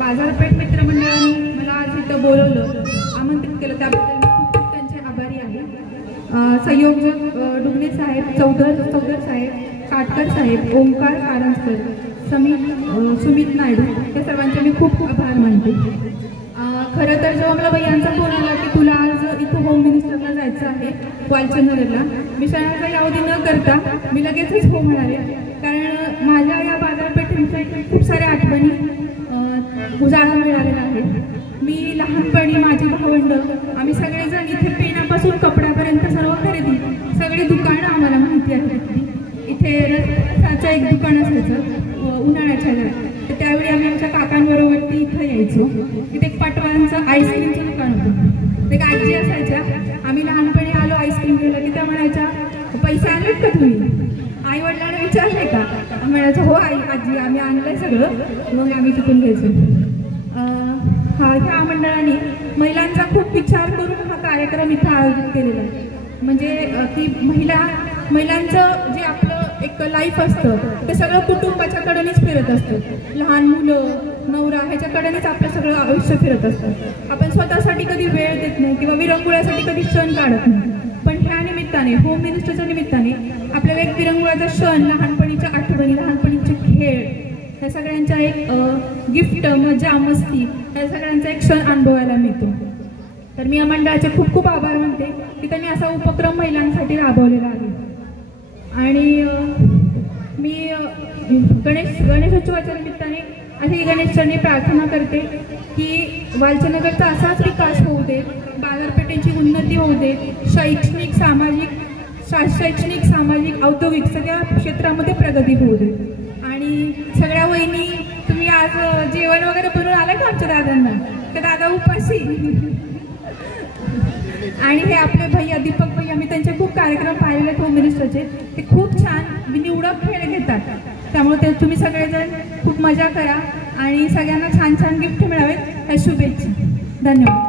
बाजारपेठ मित्रमंडळाने मला आज इथं बोलवलं, आमंत्रित केलं, त्याबद्दल मी खूप त्यांचे आभारी आहे। संयोजक डुगणे साहेब, चौधर साहेब, काटकर साहेब, ओंकार कारंजकर, सुमित नायडू, या सर्वांचे मी खूप आभार मानते। खरं तर जेव्हा मला भैयांचा फोन आला की तुला आज इथं होम मिनिस्टरला जायचं आहे वालचंदनगरला, मी सणाचा यावधी न करता मी लगेचच हो म्हणाले, कारण माझ्या या बाजारपेठेंच्या खूप साऱ्या आठवणी उजाळा मिळालेला आहे। मी लहानपणी माझी भावंड आम्ही सगळेजण इथे पेनापासून कपड्यापर्यंत सर्व खरेदी सगळी दुकानं आम्हाला माहिती आहेत। इथे रसाचं एक दुकान असायचं उन्हाळ्याच्या वेळेला, तर त्यावेळी आम्ही आमच्या काकांबरोबर इथं यायचो। तिथे एक पाटवांचं आईस्क्रीमचं दुकान होतं, एक आजी असायच्या, आम्ही लहानपणी आलो आईस्क्रीम घ्यायला की त्या म्हणायच्या पैसे आणलेत का तुम्ही, आई वडिलांना विचारले का, म्हणायचं हो आई आजी आम्ही आणलंय सगळं, मग आम्ही तिथून घ्यायचो। ह्या मंडळाने महिलांचा खूप विचार करून हा कार्यक्रम इथं आयोजित केलेला आहे। म्हणजे की महिलांचं जे आपलं एक लाईफ असतं ते सगळं कुटुंबाच्या कडेनेच फिरत असतं, लहान मुलं नवरा ह्याच्याकडेनेच आपलं सगळं आयुष्य फिरत असतं। आपण स्वतःसाठी कधी वेळ देत नाही किंवा विरंगुळ्यासाठी कधी क्षण काढत नाही, पण ह्या निमित्ताने होम मिनिस्टरच्या निमित्ताने आपल्याला एक विरंगुळ्याचा क्षण, लहानपणीच्या आठवणी, लहानपणीचे खेळ, ह्या सगळ्यांचा एक गिफ्ट, मजा मस्ती, या सगळ्यांचा एक क्षण अनुभवायला मिळतो। तर मी या मंडळाचे खूप खूप आभार मानते की त्यांनी असा उपक्रम महिलांसाठी राबवलेला आहे। आणि मी गणेशोत्सवाच्या निमित्ताने अशी गणेशचरणी प्रार्थना करते की वालचंदनगरचा असाच विकास होऊ दे, बाजारपेठेची उन्नती होऊ दे, शैक्षणिक सामाजिक औद्योगिक सगळ्या क्षेत्रामध्ये प्रगती होऊ दे। आणि सगळ्या वहिनी तुम्ही आज जेवण वगैरे बनवून आलं का आमच्या दादांना, तर दादा उपाशी, आणि हे आपले भैया दीपक भैया, मी त्यांचे खूप कार्यक्रम पाहिलेले होम मिनिस्टरचे, ते खूप छान निवडक खेळ घेतात, त्यामुळे ते तुम्ही सगळेजण खूप मजा करा आणि सगळ्यांना छान छान गिफ्ट मिळावेत, या शुभेच्छा। धन्यवाद।